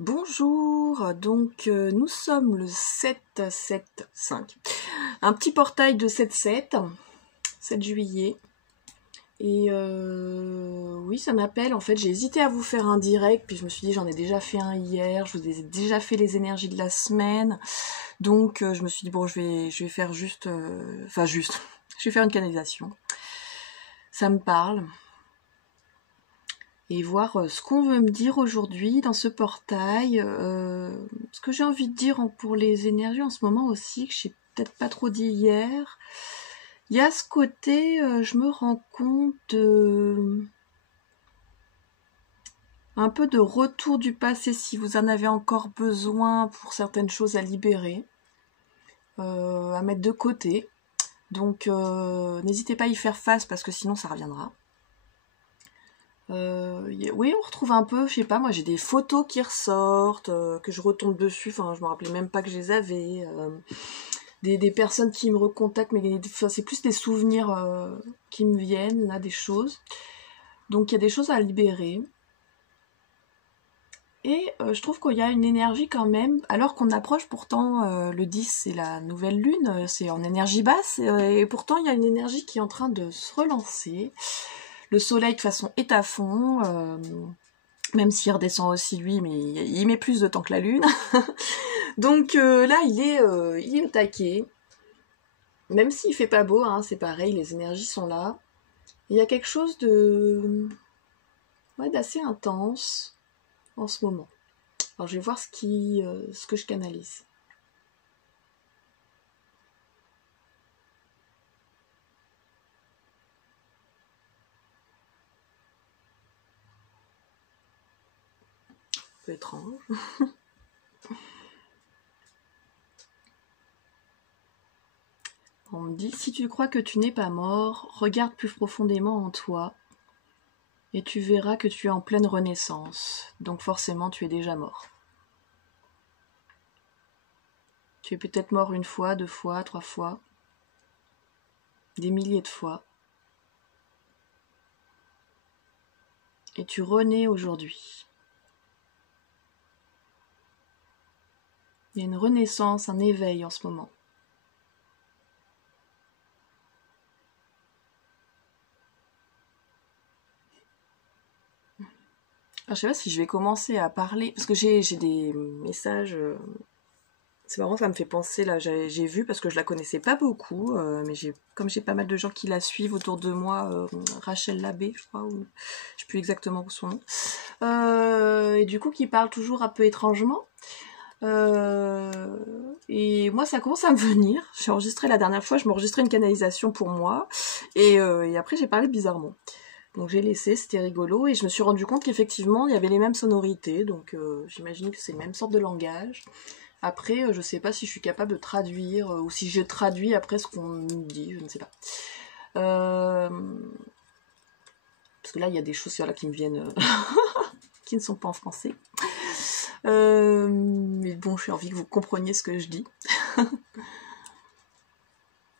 Bonjour, donc nous sommes le 7-7-5, un petit portail de 7-7 juillet, et oui ça m'appelle, en fait j'ai hésité à vous faire un direct, puis je me suis dit j'en ai déjà fait un hier, je vous ai déjà fait les énergies de la semaine, donc je me suis dit bon je vais faire juste, je vais faire une canalisation, ça me parle. Et voir ce qu'on veut me dire aujourd'hui dans ce portail. Ce que j'ai envie de dire pour les énergies en ce moment aussi, que je n'ai peut-être pas trop dit hier. Il y a ce côté, je me rends compte un peu de retour du passé si vous en avez encore besoin pour certaines choses à libérer, à mettre de côté. Donc n'hésitez pas à y faire face parce que sinon ça reviendra. Oui, on retrouve un peu, je sais pas, moi j'ai des photos qui ressortent, que je retombe dessus, enfin je me rappelais même pas que je les avais, des personnes qui me recontactent, mais c'est plus des souvenirs qui me viennent, là, des choses. Donc il y a des choses à libérer. Et je trouve qu'il y a une énergie quand même, alors qu'on approche pourtant, le 10 c'est la nouvelle lune, c'est en énergie basse, et pourtant il y a une énergie qui est en train de se relancer. Le soleil de toute façon est à fond, même s'il redescend aussi lui, mais il met plus de temps que la lune. Donc là, il est au taquet. Même s'il fait pas beau, hein, c'est pareil, les énergies sont là. Il y a quelque chose de d'assez intense en ce moment. Alors je vais voir ce que je canalise. Un peu étrange. On me dit, si tu crois que tu n'es pas mort, regarde plus profondément en toi et tu verras que tu es en pleine renaissance. Donc forcément, tu es déjà mort. Tu es peut-être mort une fois, 2 fois, 3 fois, des milliers de fois. Et tu renais aujourd'hui. Il y a une renaissance, un éveil en ce moment. Alors, je sais pas si je vais commencer à parler, parce que j'ai des messages, c'est marrant, ça me fait penser, là, j'ai vu, parce que je la connaissais pas beaucoup, mais comme j'ai pas mal de gens qui la suivent autour de moi, Rachel Labbé, je crois, ou je sais plus exactement son nom, et du coup qui parle toujours un peu étrangement, et moi ça commence à me venir. J'ai enregistré la dernière fois, je m'enregistrais une canalisation pour moi, et après j'ai parlé bizarrement. Donc j'ai laissé, c'était rigolo, et je me suis rendu compte qu'effectivement, il y avait les mêmes sonorités, donc j'imagine que c'est le même sorte de langage. Après, je sais pas si je suis capable de traduire, ou si je traduis après ce qu'on me dit, je ne sais pas. Parce que là, il y a des choses là, qui me viennent, qui ne sont pas en français. Mais bon, j'ai envie que vous compreniez ce que je dis.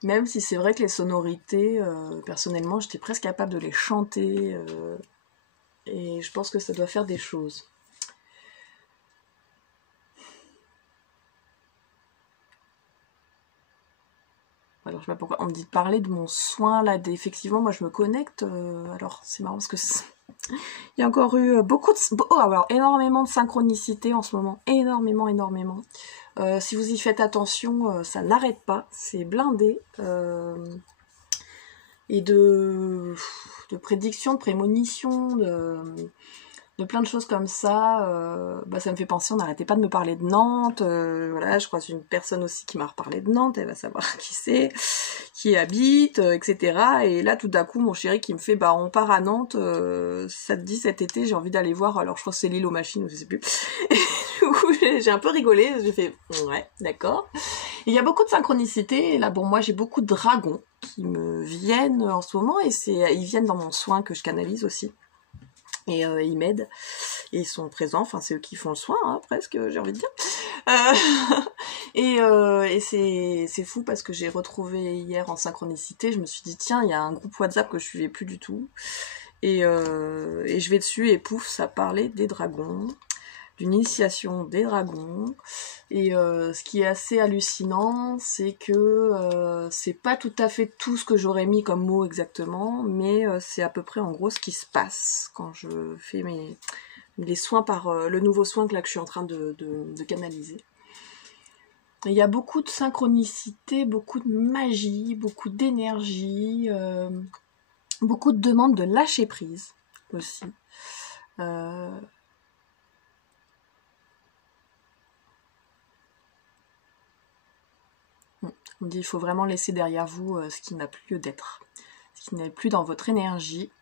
Même si c'est vrai que les sonorités, personnellement, j'étais presque capable de les chanter, et je pense que ça doit faire des choses. Alors je sais pas pourquoi, on me dit de parler de mon soin là, effectivement moi je me connecte, alors c'est marrant parce que il y a encore eu alors énormément de synchronicité en ce moment, énormément. Si vous y faites attention, ça n'arrête pas, c'est blindé, et de prédictions, de prémonitions, de plein de choses comme ça, ça me fait penser, on n'arrêtait pas de me parler de Nantes, voilà, je croise une personne aussi qui m'a reparlé de Nantes, elle va savoir qui c'est, qui y habite, etc. Et là tout d'un coup mon chéri qui me fait on part à Nantes, ça te dit cet été, j'ai envie d'aller voir, alors je crois que c'est l'île aux machines, je sais plus. Et du coup j'ai un peu rigolé, j'ai fait ouais d'accord. Il y a beaucoup de synchronicité, et là bon moi j'ai beaucoup de dragons qui me viennent en ce moment, et ils viennent dans mon soin que je canalise aussi. Et ils m'aident, et ils sont présents, enfin c'est eux qui font le soin, hein, presque, j'ai envie de dire. Et c'est fou parce que j'ai retrouvé hier en synchronicité, je me suis dit tiens, il y a un groupe WhatsApp que je suivais plus du tout, et je vais dessus et pouf, ça parlait des dragons. d'une initiation des dragons. Et ce qui est assez hallucinant, c'est que c'est pas tout à fait tout ce que j'aurais mis comme mot exactement, mais c'est à peu près en gros ce qui se passe quand je fais les soins par le nouveau soin que là que je suis en train de canaliser. Il y a beaucoup de synchronicité, beaucoup de magie, beaucoup d'énergie, beaucoup de demandes de lâcher prise aussi. On dit il faut vraiment laisser derrière vous ce qui n'a plus lieu d'être, ce qui n'est plus dans votre énergie.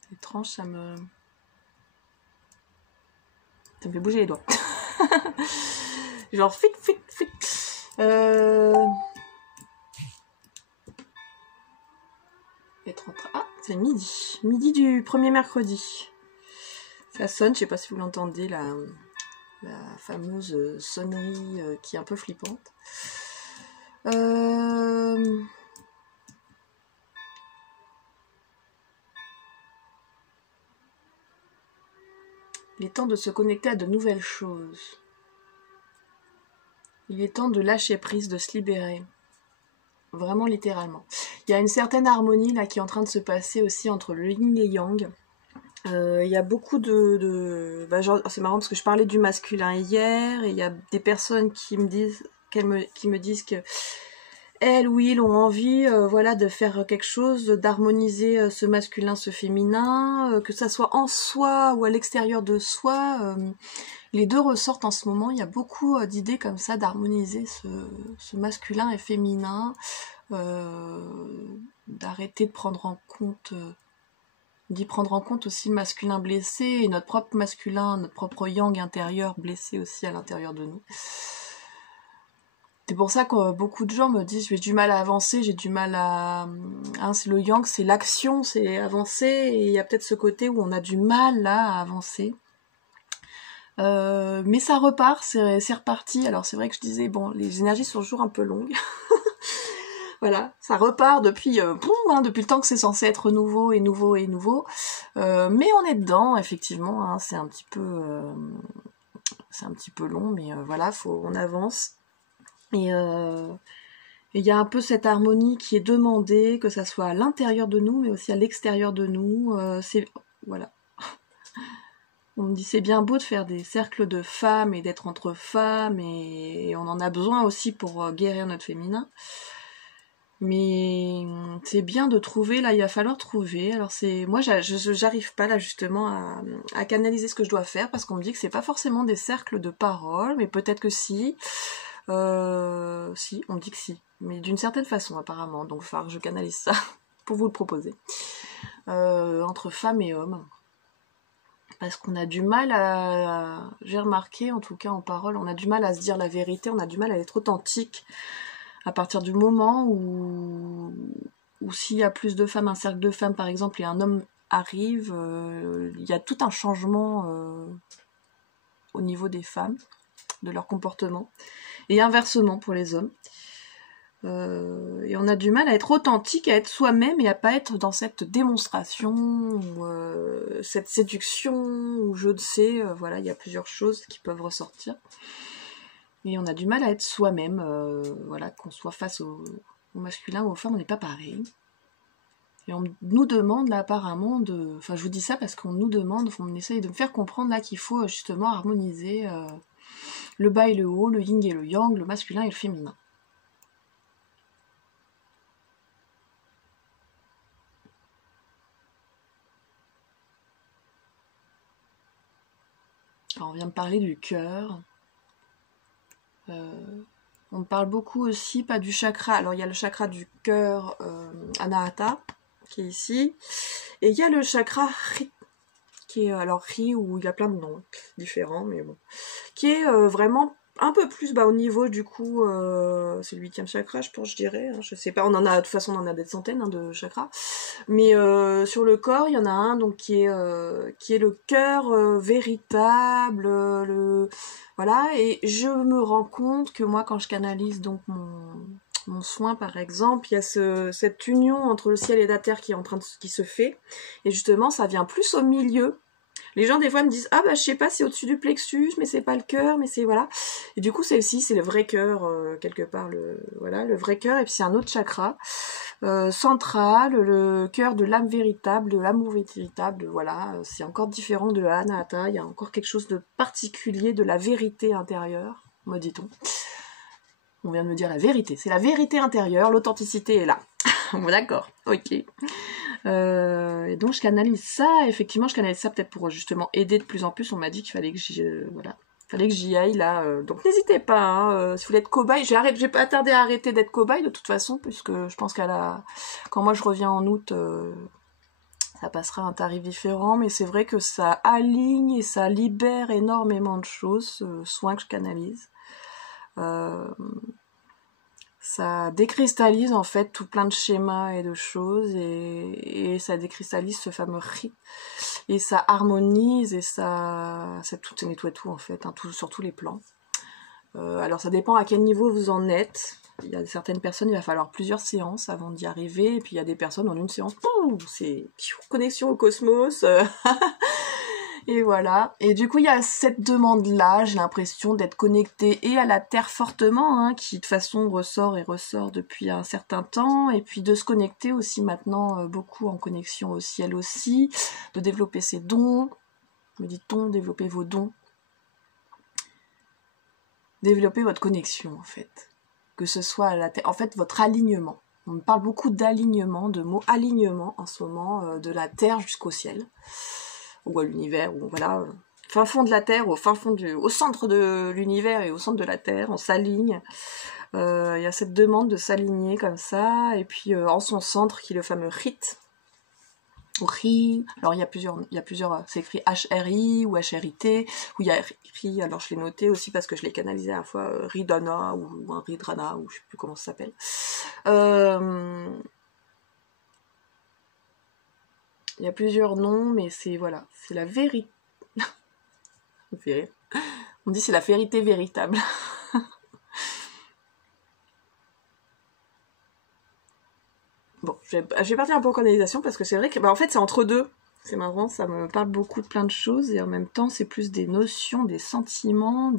C'est étrange, ça me fait bouger les doigts. Genre fit. Ah, c'est midi. Midi du premier mercredi. Ça sonne, je sais pas si vous l'entendez, la fameuse sonnerie qui est un peu flippante. Il est temps de se connecter à de nouvelles choses. Il est temps de lâcher prise, de se libérer. Vraiment littéralement. Il y a une certaine harmonie là qui est en train de se passer aussi entre le yin et yang. Il y a beaucoup genre, c'est marrant parce que je parlais du masculin hier et il y a des personnes qui me disent que elles ou ils ont envie voilà, de faire quelque chose, d'harmoniser ce masculin, ce féminin, que ça soit en soi ou à l'extérieur de soi. Les deux ressortent en ce moment. Il y a beaucoup d'idées comme ça d'harmoniser ce masculin et féminin, d'arrêter de prendre en compte... d'y prendre en compte aussi le masculin blessé et notre propre masculin, notre propre yang intérieur blessé aussi à l'intérieur de nous. C'est pour ça que beaucoup de gens me disent j'ai du mal à avancer, j'ai du mal à... Hein, c'est le yang, c'est l'action, c'est avancer, et il y a peut-être ce côté où on a du mal là à avancer. Mais ça repart, c'est reparti. Alors c'est vrai que je disais, bon, les énergies sont toujours un peu longues. Voilà, ça repart depuis le temps que c'est censé être nouveau. Mais on est dedans, effectivement, hein, c'est un petit peu long, mais voilà, on avance. Et il y a un peu cette harmonie qui est demandée, que ça soit à l'intérieur de nous, mais aussi à l'extérieur de nous. Voilà. On me dit c'est bien beau de faire des cercles de femmes et d'être entre femmes, et on en a besoin aussi pour guérir notre féminin. Mais c'est bien de trouver, là il va falloir trouver. Alors moi j'arrive pas là justement à canaliser ce que je dois faire, parce qu'on me dit que c'est pas forcément des cercles de parole, mais peut-être que si. Si, on me dit que si. Mais d'une certaine façon apparemment, donc il va falloir que je canalise ça pour vous le proposer. Entre femmes et hommes. Parce qu'on a du mal j'ai remarqué en tout cas en parole, on a du mal à se dire la vérité, on a du mal à être authentique. À partir du moment où s'il y a plus de femmes, un cercle de femmes par exemple, et un homme arrive, il y a tout un changement au niveau des femmes, de leur comportement, et inversement pour les hommes. Et on a du mal à être authentique, à être soi-même, et à pas être dans cette démonstration, ou cette séduction, ou je ne sais, voilà, il y a plusieurs choses qui peuvent ressortir. Et on a du mal à être soi-même, voilà, qu'on soit face au masculin ou aux femmes, on n'est pas pareil. Et on nous demande là apparemment enfin je vous dis ça parce qu'on nous demande, on essaye de me faire comprendre là qu'il faut justement harmoniser le bas et le haut, le yin et le yang, le masculin et le féminin. Alors on vient de parler du cœur. On parle beaucoup aussi, pas du chakra, alors il y a le chakra du cœur Anahata, qui est ici, et il y a le chakra Ri, qui est, alors Ri, où il y a plein de noms différents, mais bon, qui est vraiment un peu plus au niveau du coup, c'est le 8e chakra, je pense, je dirais, hein, je sais pas, de toute façon on en a des centaines de chakras, mais sur le corps, il y en a un donc qui est le cœur véritable, voilà, et je me rends compte que moi quand je canalise donc mon soin par exemple, il y a cette union entre le ciel et la terre qui se fait, et justement ça vient plus au milieu. Les gens des fois me disent ah bah je sais pas, c'est au-dessus du plexus, mais c'est pas le cœur, mais c'est voilà. Et du coup c'est le vrai cœur quelque part, le vrai cœur, et puis c'est un autre chakra central, le cœur de l'âme véritable, de l'amour véritable, voilà. C'est encore différent de la Anahata, il y a encore quelque chose de particulier de la vérité intérieure, me dit-on. On vient de me dire la vérité, c'est la vérité intérieure, l'authenticité est là. Bon, d'accord, ok. Et donc je canalise ça, effectivement je canalise ça peut-être pour justement aider de plus en plus. On m'a dit qu'il fallait que j'y aille là, donc n'hésitez pas, hein, si vous voulez être cobaye, je vais pas tarder à arrêter d'être cobaye de toute façon, puisque je pense quand moi je reviens en août, ça passera à un tarif différent, mais c'est vrai que ça aligne et ça libère énormément de choses, ce soin que je canalise. Ça décristallise en fait tout plein de schémas et de choses, et ça décristallise ce fameux rythme, et ça harmonise, et ça tout nettoie tout en fait, hein, sur tous les plans. Alors ça dépend à quel niveau vous en êtes. Il y a certaines personnes, il va falloir plusieurs séances avant d'y arriver, et puis il y a des personnes en une séance, c'est connexion au cosmos. Et voilà. Et du coup, il y a cette demande-là, j'ai l'impression d'être connectée et à la Terre fortement, hein, qui de toute façon ressort depuis un certain temps, et puis de se connecter aussi maintenant, beaucoup en connexion au ciel aussi, de développer ses dons, me dit-on, développer vos dons, développer votre connexion en fait, que ce soit à la Terre, en fait votre alignement. On me parle beaucoup d'alignement, de mots alignement en ce moment, de la Terre jusqu'au ciel. Ou à l'univers, ou voilà, fin fond de la Terre, au centre de l'univers et au centre de la Terre, on s'aligne. Il y a cette demande de s'aligner comme ça, et puis en son centre qui est le fameux Rit. Ri, alors il y a plusieurs, c'est écrit HRI ou HRIT, ou il y a Ri, alors je l'ai noté aussi parce que je l'ai canalisé à la fois Ridana ou un Ridrana, ou je sais plus comment ça s'appelle. Il y a plusieurs noms, mais c'est la vérité. On dit c'est la vérité véritable. Bon, je vais partir un peu en canalisation parce que c'est vrai que en fait c'est entre deux. C'est marrant, ça me parle beaucoup de plein de choses, et en même temps c'est plus des notions, des sentiments,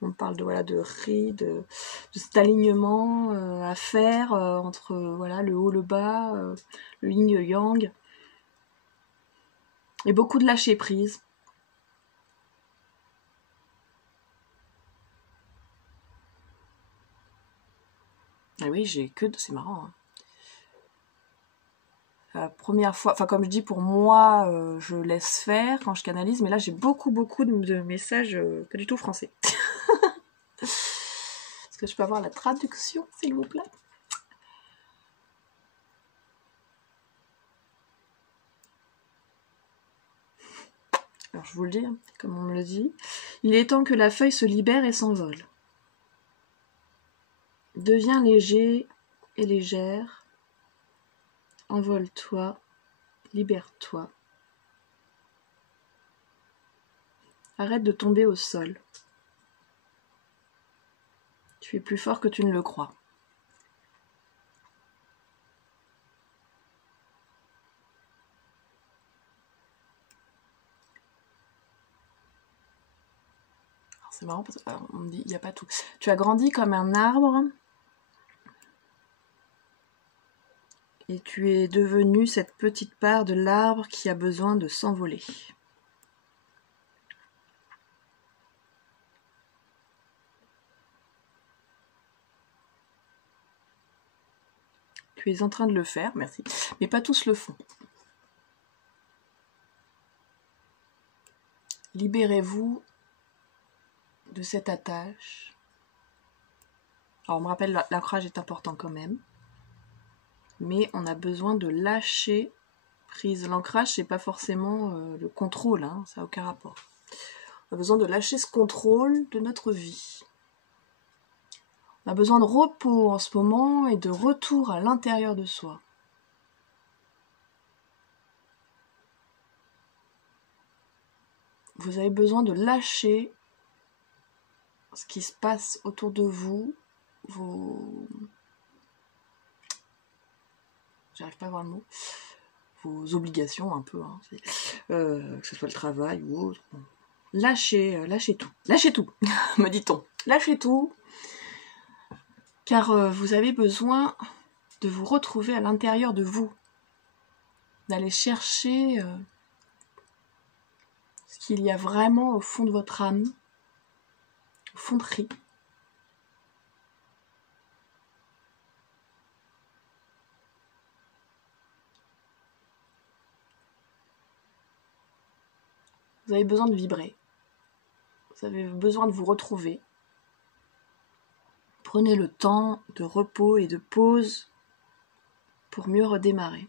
on parle de cet alignement à faire entre le haut, le bas, le yin, le yang. Et beaucoup de lâcher prise. Ah oui, c'est marrant. Hein. La première fois, enfin comme je dis, pour moi, je laisse faire quand je canalise, mais là j'ai beaucoup de messages pas du tout français. Est-ce que je peux avoir la traduction, s'il vous plaît? Alors je vous le dis, comme on me le dit. Il est temps que la feuille se libère et s'envole. Deviens léger et légère. Envole-toi, libère-toi. Arrête de tomber au sol. Tu es plus fort que tu ne le crois. Alors, c'est marrant parce qu'on me dit, il n'y a pas tout. Tu as grandi comme un arbre et tu es devenu cette petite part de l'arbre qui a besoin de s'envoler. Tu es en train de le faire, merci, mais pas tous le font. Libérez-vous de cette attache. Alors on me rappelle, l'ancrage est important quand même, mais on a besoin de lâcher prise. L'ancrage, c'est pas forcément le contrôle, hein, ça n'a aucun rapport. On a besoin de lâcher ce contrôle de notre vie. On a besoin de repos en ce moment et de retour à l'intérieur de soi. Vous avez besoin de lâcher ce qui se passe autour de vous, j'arrive pas à voir le mot, vos obligations un peu, hein, que ce soit le travail ou autre. Lâchez tout. Lâchez tout, me dit-on. Lâchez tout, car vous avez besoin de vous retrouver à l'intérieur de vous, d'aller chercher ce qu'il y a vraiment au fond de votre âme, au fond de Ri. Vous avez besoin de vibrer. Vous avez besoin de vous retrouver. Prenez le temps de repos et de pause pour mieux redémarrer.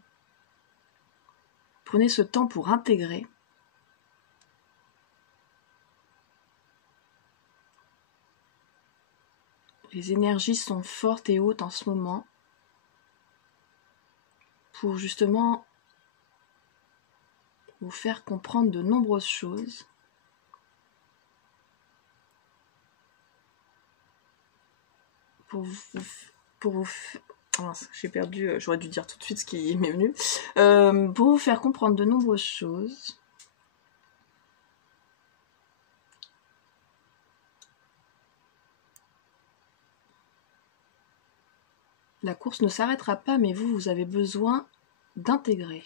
Prenez ce temps pour intégrer. Les énergies sont fortes et hautes en ce moment pour justement vous faire comprendre de nombreuses choses. Pour vous j'ai perdu, j'aurais dû dire tout de suite ce qui m'est venu. Pour vous faire comprendre de nombreuses choses. La course ne s'arrêtera pas, mais vous avez besoin d'intégrer.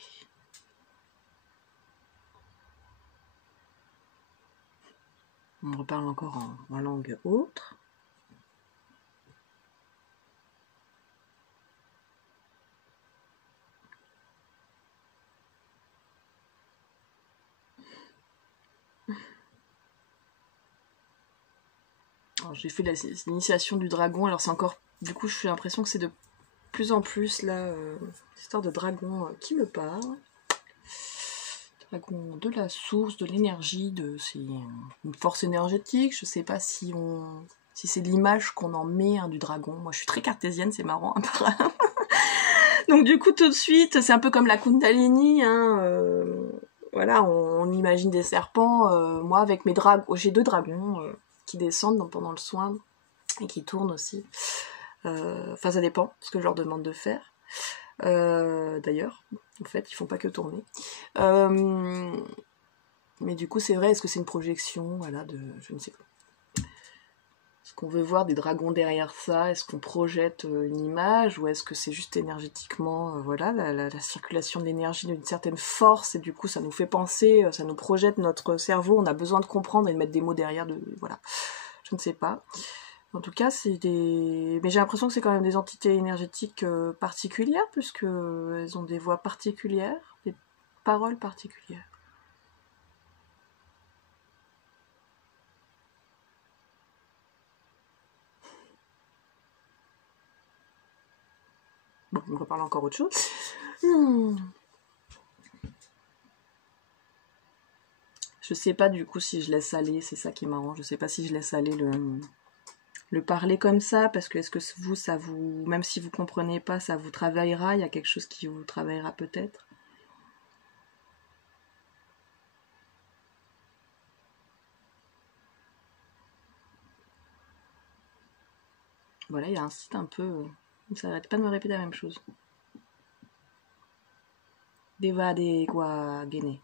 On reparle encore en langue autre. J'ai fait l'initiation du dragon, alors c'est encore... Du coup, j'ai l'impression que c'est de plus en plus, là, l'histoire de dragon qui me parle. Dragon de la source, de l'énergie, c'est une force énergétique. Je sais pas si c'est l'image qu'on en met du dragon. Moi, je suis très cartésienne, c'est marrant. Donc du coup, tout de suite, c'est un peu comme la Kundalini. Voilà, on imagine des serpents. Moi, avec mes dragons, j'ai 2 dragons qui descendent pendant le soin et qui tournent aussi. Enfin, ça dépend ce que je leur demande de faire. D'ailleurs, en fait, ils font pas que tourner. Mais du coup, c'est vrai, est-ce que c'est une projection, voilà, je ne sais pas. Est-ce qu'on veut voir des dragons derrière ça? Est-ce qu'on projette une image? Ou est-ce que c'est juste énergétiquement, voilà, la circulation de l'énergie d'une certaine force, et du coup, ça nous fait penser, ça nous projette notre cerveau, on a besoin de comprendre et de mettre des mots derrière, voilà. Je ne sais pas. En tout cas, mais j'ai l'impression que c'est quand même des entités énergétiques particulières, puisque elles ont des voix particulières, des paroles particulières. Bon, on reparle encore autre chose. Je sais pas du coup si je laisse aller, c'est ça qui est marrant, je sais pas si je laisse aller le parler comme ça, parce que est-ce que vous, même si vous comprenez pas, ça vous travaillera, il y a quelque chose qui vous travaillera peut-être. Voilà, il y a un site un peu, ça n'arrête pas de me répéter la même chose. Deva de Gua Guéné.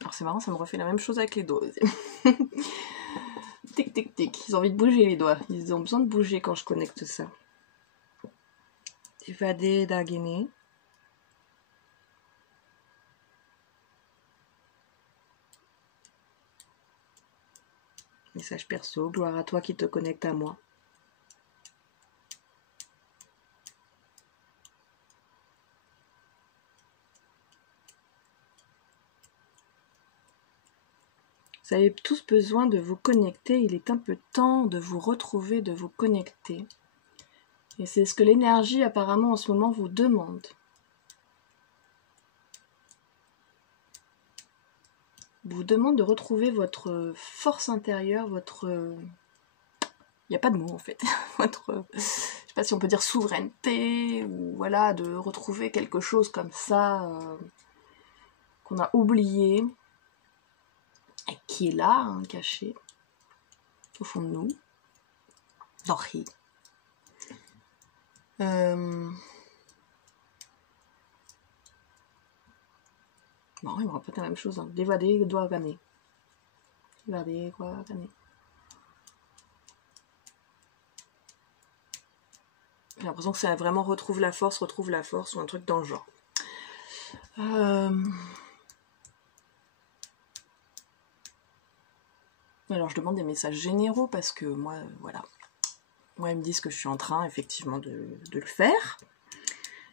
Alors c'est marrant, ça me refait la même chose avec les doigts. Tic tic tic, ils ont envie de bouger les doigts. Ils ont besoin de bouger quand je connecte ça. Evade da Guinée. Message perso, gloire à toi qui te connecte à moi. Vous avez tous besoin de vous connecter, il est un peu temps de vous retrouver, de vous connecter. Et c'est ce que l'énergie apparemment en ce moment vous demande. Vous demande de retrouver votre force intérieure, votre... Il n'y a pas de mot en fait. Votre... Je sais pas si on peut dire souveraineté, ou voilà, de retrouver quelque chose comme ça qu'on a oublié, et qui est là, caché. au fond de nous. Dorri. Bon, il me répète la même chose. Hein. Devade doa gane. Devade doa gane. J'ai l'impression que ça vraiment retrouve la force, ou un truc dans le genre. Alors je demande des messages généraux parce que moi, voilà. Moi, ils me disent que je suis en train, effectivement, de le faire.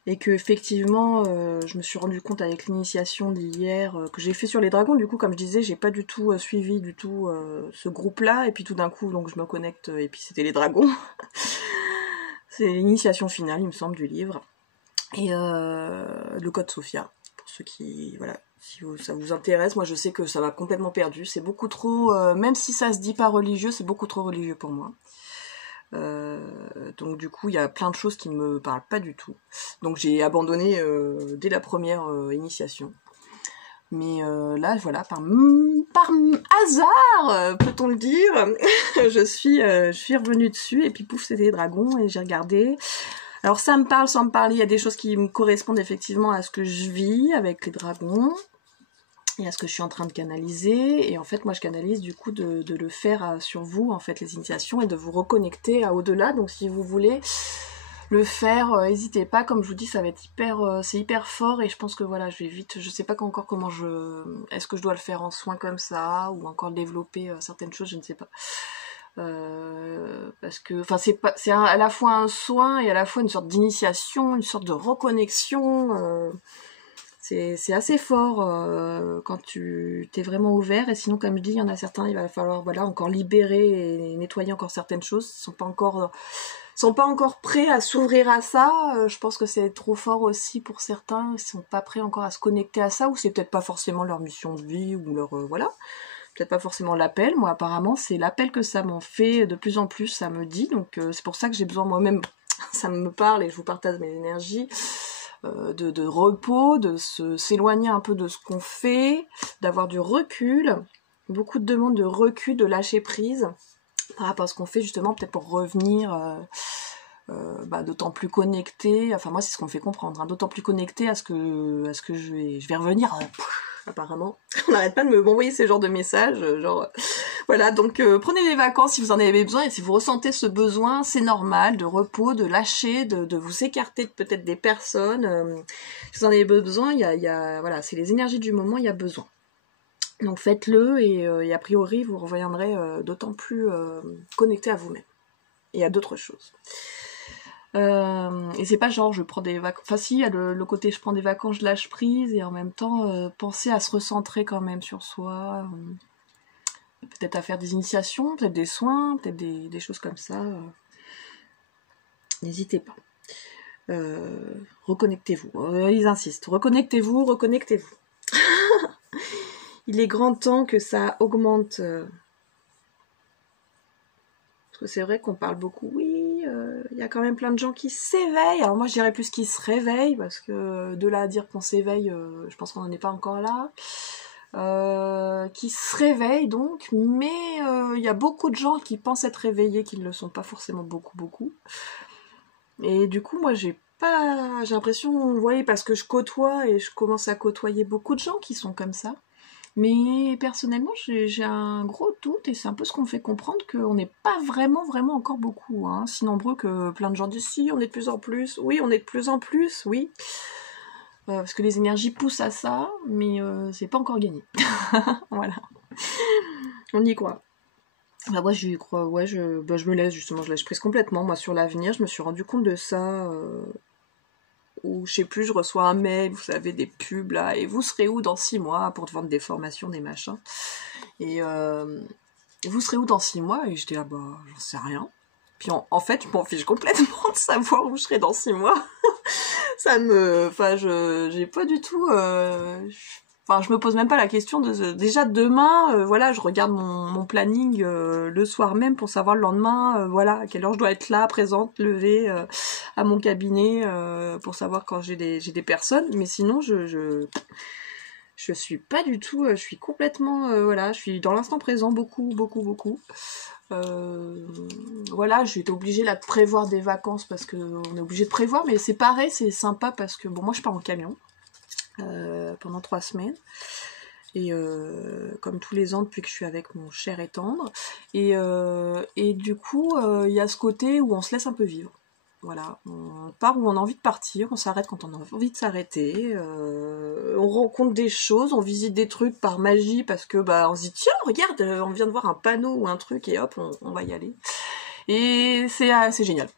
Et que, effectivement, je me suis rendu compte avec l'initiation d'hier que j'ai fait sur les dragons. Du coup, comme je disais, j'ai pas du tout suivi du tout ce groupe-là. Et puis tout d'un coup, donc je me connecte et puis c'était les dragons. C'est l'initiation finale, il me semble, du livre. Et le code Sophia, pour ceux qui... Voilà, si ça vous intéresse. Moi, je sais que ça m'a complètement perdu. C'est beaucoup trop... même si ça se dit pas religieux, c'est beaucoup trop religieux pour moi. Donc du coup il y a plein de choses qui ne me parlent pas du tout, donc j'ai abandonné dès la première initiation, mais là voilà, par hasard, peut-on le dire, je suis revenue dessus et puis pouf, c'était les dragons et j'ai regardé. Alors ça me parle sans me parler, il y a des choses qui me correspondent effectivement à ce que je vis avec les dragons et à ce que je suis en train de canaliser, et en fait moi je canalise du coup de le faire sur vous, en fait, les initiations, et de vous reconnecter à au-delà. Donc si vous voulez le faire, n'hésitez pas, comme je vous dis, ça va être c'est hyper fort, et je pense que voilà, je vais vite, je sais pas encore comment est-ce que je dois le faire en soin comme ça, ou encore développer certaines choses, je ne sais pas. Parce que enfin c'est à la fois un soin et à la fois une sorte d'initiation, une sorte de reconnexion. C'est assez fort quand tu t'es vraiment ouvert, et sinon, comme je dis, il y en a certains, il va falloir voilà, encore libérer et nettoyer encore certaines choses. Ils sont pas encore prêts à s'ouvrir à ça. Je pense que c'est trop fort aussi pour certains, ils sont pas prêts encore à se connecter à ça, ou c'est peut-être pas forcément leur mission de vie, ou leur voilà, peut-être pas forcément l'appel. Moi apparemment c'est l'appel que ça m'en fait de plus en plus, ça me dit, donc c'est pour ça que j'ai besoin moi-même, ça me parle et je vous partage mes énergies. De repos, de s'éloigner un peu de ce qu'on fait, d'avoir du recul, beaucoup de demandes de recul, de lâcher prise par rapport à ce qu'on fait, justement, peut-être pour revenir d'autant plus connecté, enfin moi c'est ce qu'on me fait comprendre, hein, d'autant plus connecté à ce que je vais revenir, apparemment, on n'arrête pas de m'envoyer ces genres de messages, genre... Voilà, donc prenez des vacances si vous en avez besoin, et si vous ressentez ce besoin, c'est normal, de repos, de lâcher, de vous écarter peut-être des personnes. Si vous en avez besoin, voilà, c'est les énergies du moment, il y a besoin. Donc faites-le, et a priori vous reviendrez d'autant plus connecté à vous-même et à d'autres choses. Et c'est pas genre je prends des vacances, enfin si, il y a le côté je prends des vacances, je lâche prise, et en même temps penser à se recentrer quand même sur soi, peut-être à faire des initiations, peut-être des soins, peut-être des choses comme ça. N'hésitez pas. Reconnectez-vous. Ils insistent. Reconnectez-vous, reconnectez-vous. Il est grand temps que ça augmente. Parce que c'est vrai qu'on parle beaucoup. Oui, il y a quand même plein de gens qui s'éveillent. Alors moi, je dirais plus qu'ils se réveillent, parce que de là à dire qu'on s'éveille, je pense qu'on n'en est pas encore là. Qui se réveillent donc, mais il y a beaucoup de gens qui pensent être réveillés, qui ne le sont pas forcément beaucoup. Et du coup, moi, j'ai l'impression, vous voyez, parce que je côtoie et je commence à côtoyer beaucoup de gens qui sont comme ça. Mais personnellement, j'ai un gros doute, et c'est un peu ce qu'on me fait comprendre, qu'on n'est pas vraiment encore beaucoup, hein, si nombreux que plein de gens disent si, on est de plus en plus. Oui, on est de plus en plus, oui. Parce que les énergies poussent à ça, mais c'est pas encore gagné. Voilà. On y croit. Bah moi j'y crois, ouais, je me laisse justement, je lâche prise complètement. Moi sur l'avenir, je me suis rendu compte de ça, où je sais plus, je reçois un mail, vous savez, des pubs là, et vous serez où dans 6 mois pour te vendre des formations, des machins. Et vous serez où dans 6 mois? Et j'étais là, bah j'en sais rien. Puis en fait, je m'en fiche complètement de savoir où je serai dans 6 mois. J'ai pas du tout... je me pose même pas la question déjà demain, voilà, je regarde mon planning le soir même pour savoir le lendemain, voilà, à quelle heure je dois être là, présente, levée à mon cabinet, pour savoir quand j'ai des personnes. Mais sinon, je Je suis pas du tout, je suis complètement, voilà, je suis dans l'instant présent, beaucoup. Voilà, j'ai été obligée là de prévoir des vacances parce qu'on est obligé de prévoir, mais c'est pareil, c'est sympa parce que, bon, moi je pars en camion pendant 3 semaines. Et comme tous les ans depuis que je suis avec mon cher et tendre. Et du coup, il y a ce côté où on se laisse un peu vivre. Voilà, on part où on a envie de partir, on s'arrête quand on a envie de s'arrêter, on rencontre des choses, on visite des trucs par magie parce que bah on se dit tiens regarde, on vient de voir un panneau ou un truc et hop on va y aller. Et c'est génial.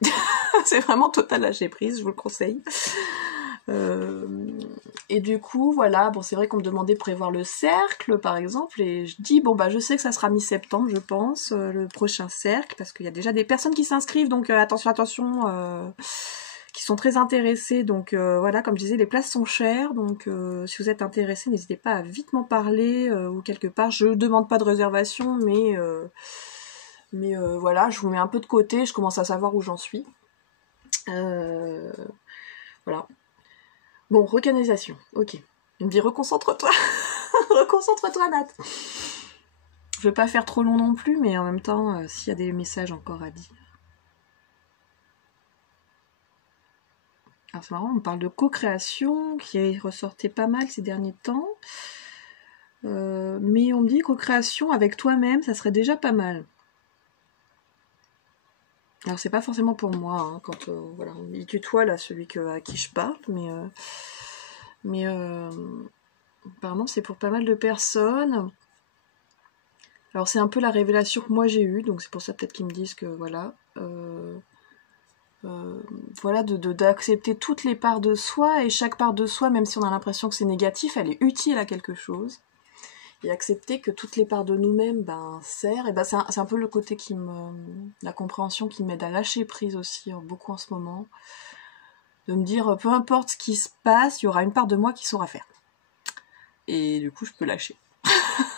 C'est vraiment total lâcher prise, je vous le conseille. Et du coup, voilà, bon, c'est vrai qu'on me demandait de prévoir le cercle, par exemple, et je dis, bon, bah, je sais que ça sera mi-septembre, je pense, le prochain cercle, parce qu'il y a déjà des personnes qui s'inscrivent, donc attention, qui sont très intéressées, donc voilà, comme je disais, les places sont chères, donc si vous êtes intéressés, n'hésitez pas à vite m'en parler, ou quelque part, je demande pas de réservation, mais voilà, je vous mets un peu de côté, je commence à savoir où j'en suis. Voilà. Bon, recanalisation, ok. Il me dit reconcentre-toi. Reconcentre-toi, Nat. Je veux pas faire trop long non plus, mais en même temps, s'il y a des messages encore à dire. Alors c'est marrant, on parle de co-création, qui ressortait pas mal ces derniers temps. Mais on me dit co-création avec toi-même, ça serait déjà pas mal. Alors c'est pas forcément pour moi, hein, quand voilà, on dit tutoie là, celui à qui je parle, mais apparemment c'est pour pas mal de personnes. Alors c'est un peu la révélation que moi j'ai eue, donc c'est pour ça peut-être qu'ils me disent que voilà, voilà, d'accepter toutes les parts de soi, et chaque part de soi, même si on a l'impression que c'est négatif, elle est utile à quelque chose. Et accepter que toutes les parts de nous-mêmes ben, servent, et ben, c'est un peu le côté la compréhension qui m'aide à lâcher prise aussi, beaucoup en ce moment. De me dire, peu importe ce qui se passe, il y aura une part de moi qui saura faire. Et du coup, je peux lâcher.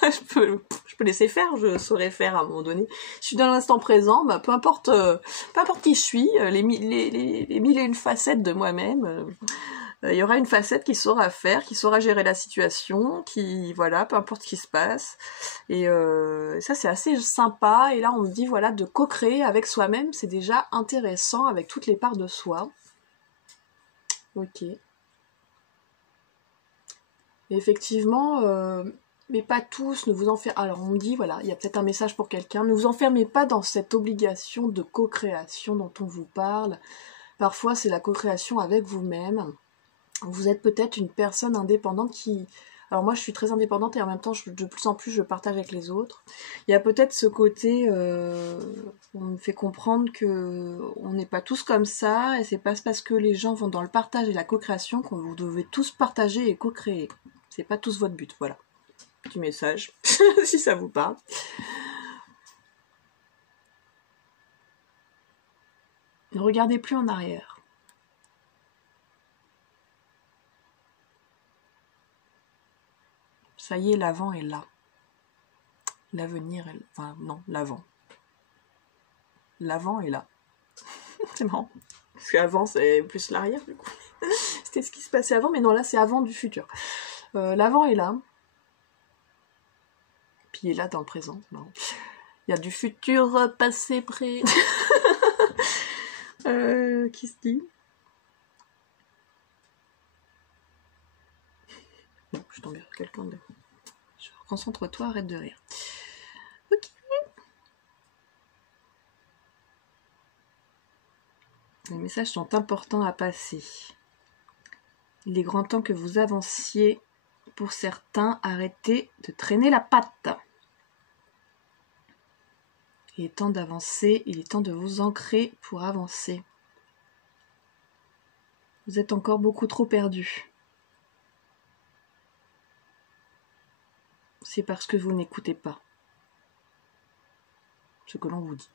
je peux laisser faire, je saurais faire à un moment donné. Je suis dans l'instant présent, bah, peu importe qui je suis, les mille et une facettes de moi-même, il y aura une facette qui saura faire, qui saura gérer la situation, qui, voilà, peu importe ce qui se passe. Et ça, c'est assez sympa. Et là, on me dit, voilà, de co-créer avec soi-même, c'est déjà intéressant avec toutes les parts de soi. Ok. Et effectivement, mais pas tous, ne vous enfermez... Alors on me dit, voilà, il y a peut-être un message pour quelqu'un, ne vous enfermez pas dans cette obligation de co-création dont on vous parle. Parfois, c'est la co-création avec vous-même. Vous êtes peut-être une personne indépendante qui... Alors moi, je suis très indépendante et en même temps, de plus en plus, je partage avec les autres. Il y a peut-être ce côté, on me fait comprendre que on n'est pas tous comme ça, et c'est pas parce que les gens vont dans le partage et la co-création qu'on vous devez tous partager et co-créer. C'est pas tous votre but, voilà. Petit message, si ça vous parle. Ne regardez plus en arrière. Ça y est, l'avant est là. L'avenir est... Enfin, non, l'avant. L'avant est là. C'est marrant. Parce qu'avant, c'est plus l'arrière, du coup. C'était ce qui se passait avant, mais non, là, c'est avant du futur. L'avant est là. Puis il est là dans le présent. Non. Il y a du futur, passé, près. Qui se dit? Non, je tombe sur quelqu'un de... Concentre-toi, arrête de rire. Ok. Les messages sont importants à passer. Il est grand temps que vous avanciez. Pour certains, arrêtez de traîner la patte. Il est temps d'avancer, il est temps de vous ancrer pour avancer. Vous êtes encore beaucoup trop perdu. C'est parce que vous n'écoutez pas ce que l'on vous dit.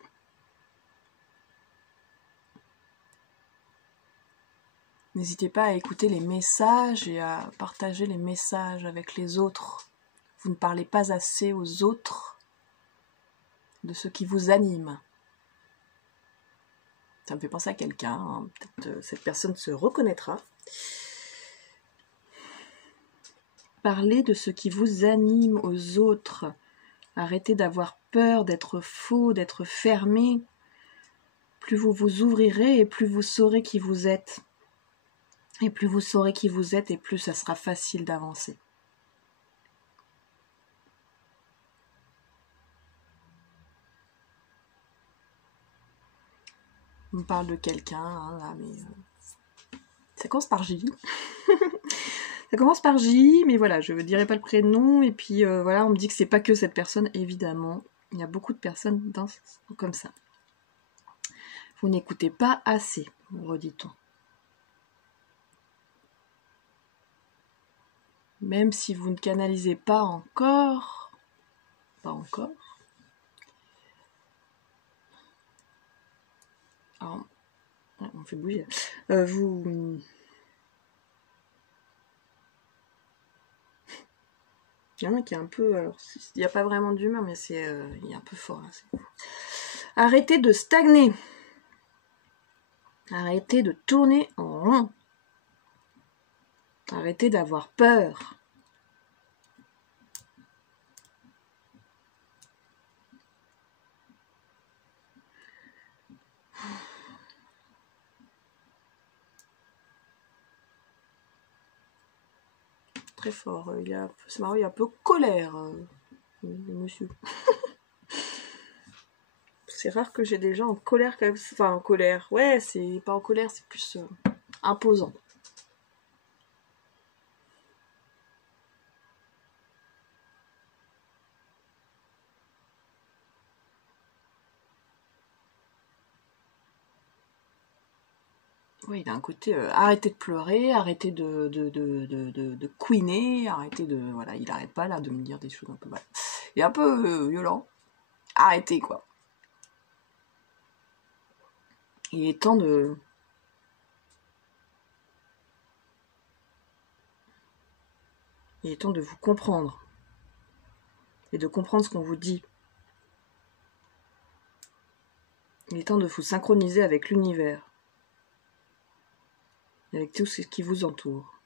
N'hésitez pas à écouter les messages et à partager les messages avec les autres. Vous ne parlez pas assez aux autres de ce qui vous anime. Ça me fait penser à quelqu'un, hein. Peut-être cette personne se reconnaîtra. Parlez de ce qui vous anime aux autres. Arrêtez d'avoir peur, d'être faux, d'être fermé. Plus vous vous ouvrirez et plus vous saurez qui vous êtes. Et plus vous saurez qui vous êtes et plus ça sera facile d'avancer. On me parle de quelqu'un, hein, là, mais... ça commence par J. Ça commence par J, mais voilà, je ne dirai pas le prénom. Et puis voilà, on me dit que c'est pas que cette personne, évidemment. Il y a beaucoup de personnes comme ça. Vous n'écoutez pas assez, redit-on. Même si vous ne canalisez pas encore. Pas encore. Alors, on fait bouger. Vous... Il y en a qui est un peu... Alors, il n'y a pas vraiment d'humeur, mais c'est il est un peu fort. Hein, arrêtez de stagner. Arrêtez de tourner en rond. Arrêtez d'avoir peur. Très fort. C'est marrant, il y a un peu colère, le monsieur. C'est rare que j'ai des gens en colère. Enfin, en colère. Ouais, c'est pas en colère, c'est plus imposant. Oui, il a un côté arrêtez de pleurer, arrêtez de couiner, arrêtez de... Voilà, il arrête pas là de me dire des choses un peu... Voilà. Il est un peu violent. Arrêtez, quoi. Il est temps de... Il est temps de vous comprendre. Et de comprendre ce qu'on vous dit. Il est temps de vous synchroniser avec l'univers. Avec tout ce qui vous entoure.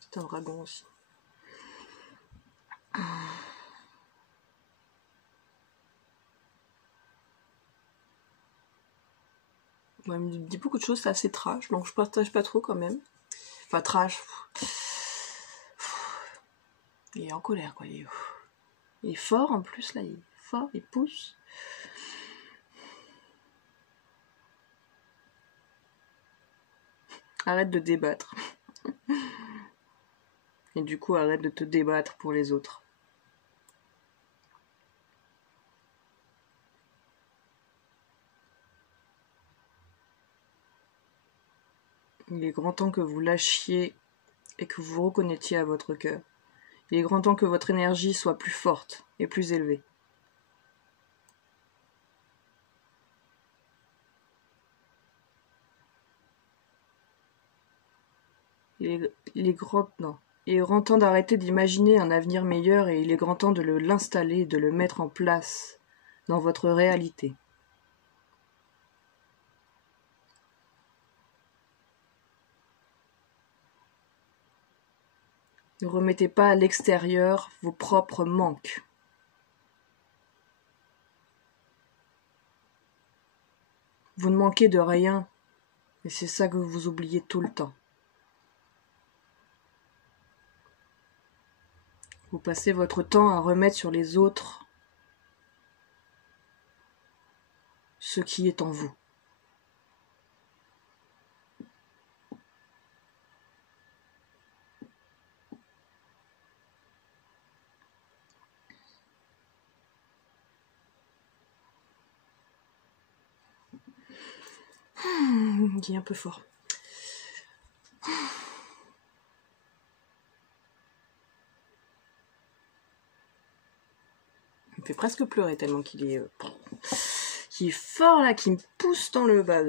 C'est un dragon aussi. Ouais, il me dit beaucoup de choses, c'est assez trash, donc je partage pas trop quand même. Enfin, trash. Il est en colère, quoi. Il est fort en plus, là. Il est fort, il pousse. Arrête de débattre. Et du coup, arrête de te débattre pour les autres. Il est grand temps que vous lâchiez et que vous vous reconnectiez à votre cœur. Il est grand temps que votre énergie soit plus forte et plus élevée. Il est grand temps d'arrêter d'imaginer un avenir meilleur et il est grand temps de l'installer, de le mettre en place dans votre réalité. Ne remettez pas à l'extérieur vos propres manques. Vous ne manquez de rien, et c'est ça que vous oubliez tout le temps. Vous passez votre temps à remettre sur les autres ce qui est en vous. Il est un peu fort. me fait presque pleurer tellement qu'il est fort là, qui me pousse dans le bas,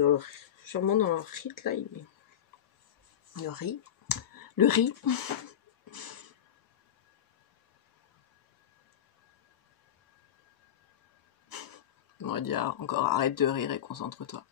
sûrement dans le riz là. Le riz. Le riz. On va dire encore arrête de rire et concentre-toi.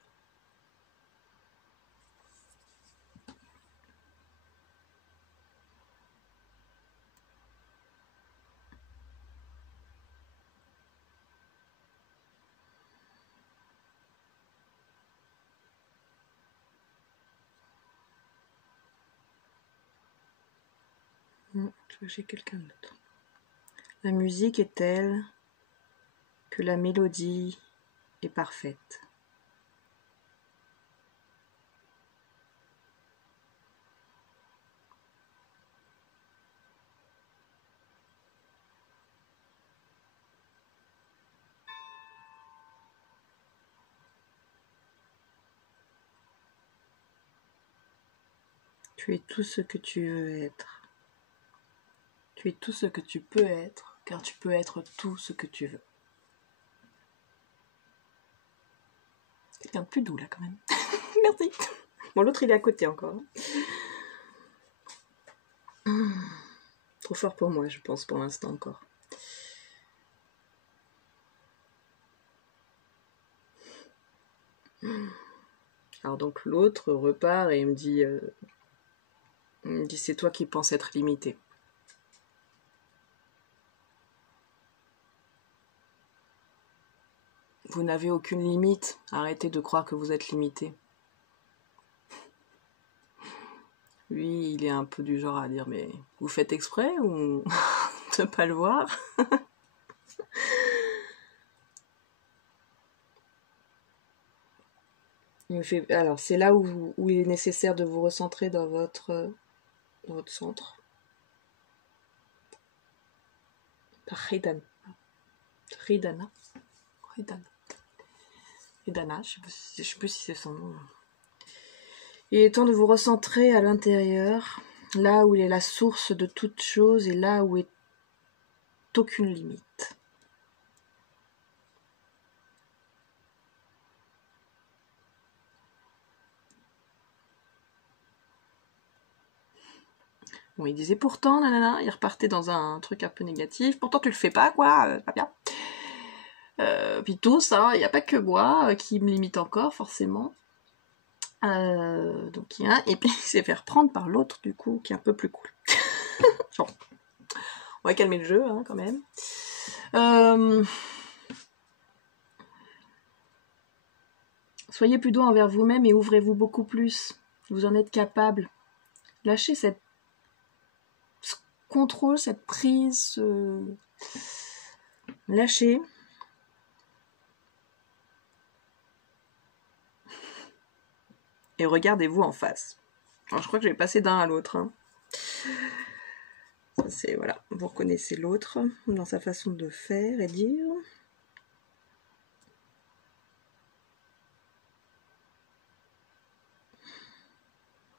J'ai quelqu'un d'autre. La musique est telle que la mélodie est parfaite. Tu es tout ce que tu veux être. Tu es tout ce que tu peux être, car tu peux être tout ce que tu veux. Quelqu'un de plus doux là quand même. Merci. Bon, l'autre il est à côté encore. Trop fort pour moi, je pense, pour l'instant encore. Alors donc l'autre repart et il me dit c'est toi qui penses être limité. Vous n'avez aucune limite, arrêtez de croire que vous êtes limité. Lui, il est un peu du genre à dire mais vous faites exprès ou de pas le voir? Alors c'est là où il est nécessaire de vous recentrer dans votre centre. Ridana, je sais plus si c'est son nom. Il est temps de vous recentrer à l'intérieur, là où il est la source de toute chose et là où est aucune limite. Bon, il disait pourtant, nanana, il repartait dans un truc un peu négatif. Pourtant, tu le fais pas, quoi, pas bien. Puis tous, hein, il n'y a pas que moi qui me limite encore, forcément. Donc il y a un, et puis il s'est fait reprendre par l'autre, du coup, qui est un peu plus cool. Genre, on va calmer le jeu, hein, quand même. Soyez plus doux envers vous-même et ouvrez-vous beaucoup plus. Vous en êtes capable. Lâchez ce contrôle, cette prise. Lâchez. Et regardez-vous en face. Alors, je crois que je vais passer d'un à l'autre. Hein. Ça, c'est, voilà, vous reconnaissez l'autre dans sa façon de faire et dire.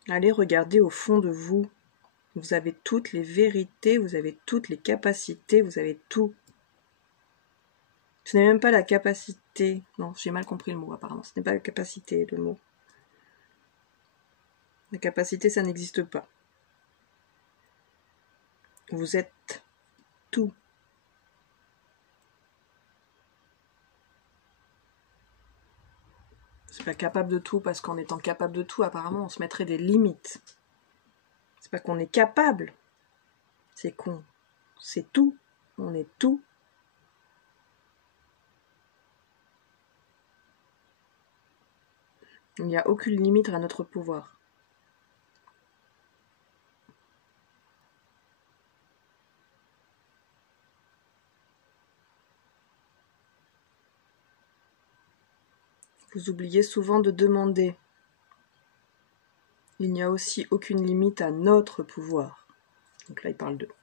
Allez regarder au fond de vous. Vous avez toutes les vérités, vous avez toutes les capacités, vous avez tout. Ce n'est même pas la capacité. Non, j'ai mal compris le mot apparemment. Ce n'est pas la capacité, le mot. La capacité, ça n'existe pas. Vous êtes tout. C'est pas capable de tout parce qu'en étant capable de tout, apparemment, on se mettrait des limites. C'est pas qu'on est capable, c'est qu'on sait tout. On est tout. Il n'y a aucune limite à notre pouvoir. Vous oubliez souvent de demander. Il n'y a aussi aucune limite à notre pouvoir. Donc là, il parle d'eux.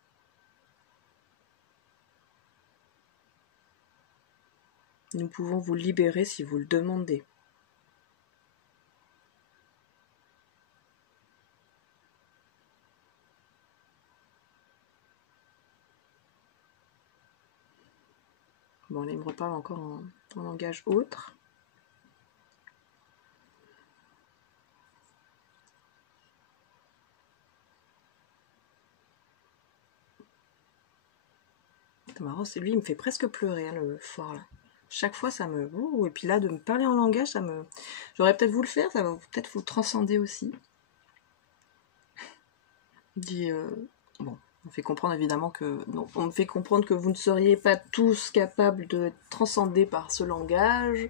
Nous pouvons vous libérer si vous le demandez. Bon, là, il me reparle encore en langage autre. C'est marrant, c'est lui, il me fait presque pleurer, hein, le fort, là. Chaque fois, ça me... Ouh, et puis là, de me parler en langage, ça me... J'aurais peut-être vous le faire, ça va peut-être vous transcender aussi. Il dit... Bon, on me fait comprendre évidemment que... Non, on me fait comprendre que vous ne seriez pas tous capables de transcender par ce langage,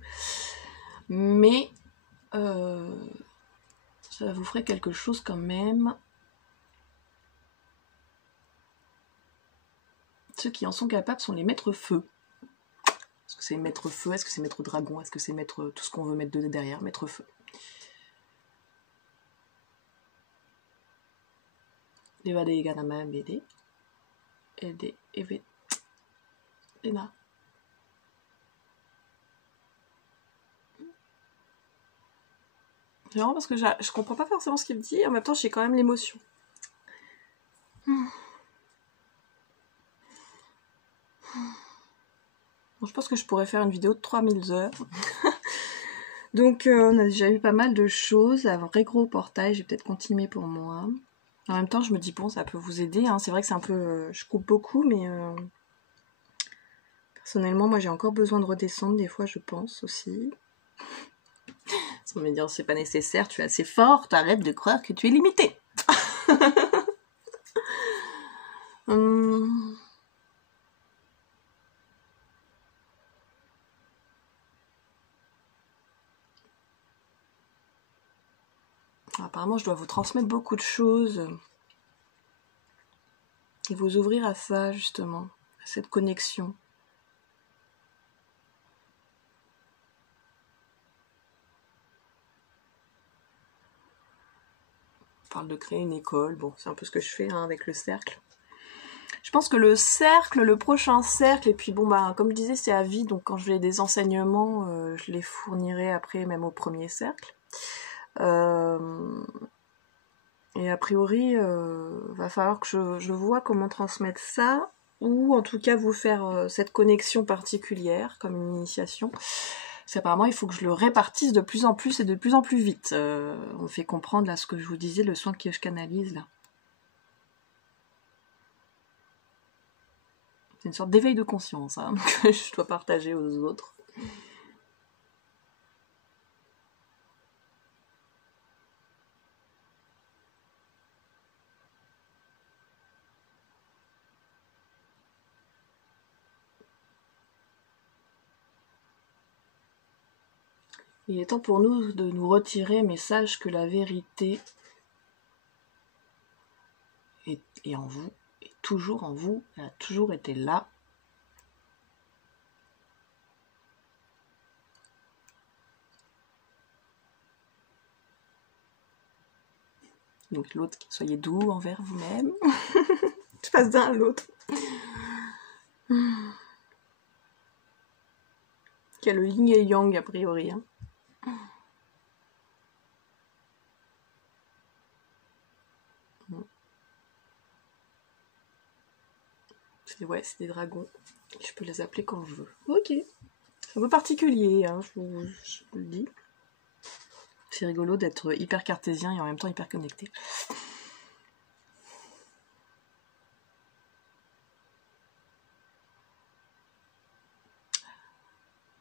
mais... ça vous ferait quelque chose quand même. Ceux qui en sont capables sont les maîtres feu. Est-ce que c'est maître feu? Est-ce que c'est maître dragon? Est-ce que c'est maître tout ce qu'on veut mettre derrière? Maître feu. Levade ganama bd. Ede eve. Lena. C'est marrant parce que je comprends pas forcément ce qu'il me dit, en même temps j'ai quand même l'émotion. Bon, je pense que je pourrais faire une vidéo de 3000 heures. Donc on a déjà eu pas mal de choses, un vrai gros portail, j'ai peut-être continué pour moi. En même temps je me dis bon ça peut vous aider, hein. C'est vrai que c'est un peu... je coupe beaucoup mais... personnellement moi j'ai encore besoin de redescendre des fois je pense aussi. Ça me dire c'est pas nécessaire, tu es assez forte, arrête de croire que tu es limitée. Apparemment, je dois vous transmettre beaucoup de choses et vous ouvrir à ça, justement, à cette connexion. On parle de créer une école, bon, c'est un peu ce que je fais hein, avec le cercle. Je pense que le cercle, le prochain cercle, et puis bon, bah, comme je disais, c'est à vie, donc quand je vais des enseignements, je les fournirai après, même au premier cercle. Et a priori, va falloir que je vois comment transmettre ça, ou en tout cas vous faire cette connexion particulière, comme une initiation. Parce qu'apparemment, il faut que je le répartisse de plus en plus et de plus en plus vite. On me fait comprendre, là, ce que je vous disais, le soin que je canalise, là. C'est une sorte d'éveil de conscience, hein, que je dois partager aux autres. Il est temps pour nous de nous retirer, mais sache que la vérité est en vous, est toujours en vous, elle a toujours été là. Donc l'autre, soyez doux envers vous-même. Je passe d'un à l'autre. Il y a le yin et yang a priori. Hein. Ouais, c'est des dragons. Je peux les appeler quand je veux. Ok. C'est un peu particulier, hein, je vous le dis. C'est rigolo d'être hyper cartésien et en même temps hyper connecté.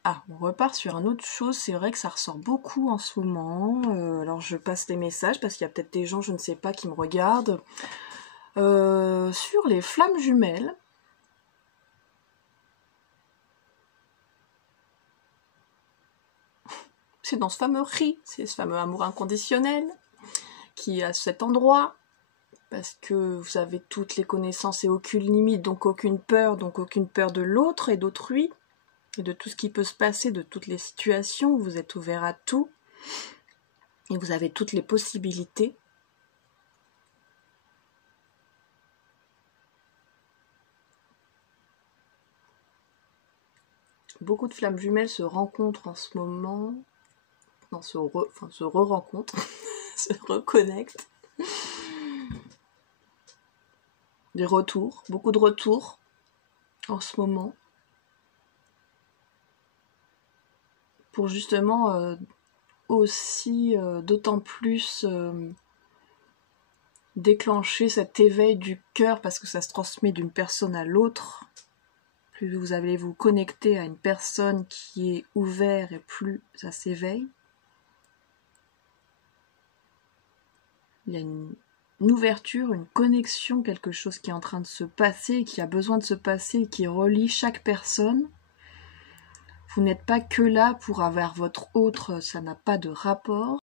Ah, on repart sur une autre chose. C'est vrai que ça ressort beaucoup en ce moment. Alors je passe les messages parce qu'il y a peut-être des gens, je ne sais pas, qui me regardent. Sur les flammes jumelles. C'est dans ce fameux riz, c'est ce fameux amour inconditionnel qui est à cet endroit, parce que vous avez toutes les connaissances et aucune limite, donc aucune peur de l'autre et d'autrui, et de tout ce qui peut se passer, de toutes les situations, vous êtes ouvert à tout, et vous avez toutes les possibilités. Beaucoup de flammes jumelles se rencontrent en ce moment, se re-rencontrent, se reconnectent. Des retours, beaucoup de retours en ce moment. pour justement aussi d'autant plus déclencher cet éveil du cœur, parce que ça se transmet d'une personne à l'autre. Plus vous allez vous connecter à une personne qui est ouverte et plus ça s'éveille. Il y a une ouverture, une connexion, quelque chose qui est en train de se passer, qui a besoin de se passer, qui relie chaque personne. Vous n'êtes pas que là pour avoir votre autre, ça n'a pas de rapport.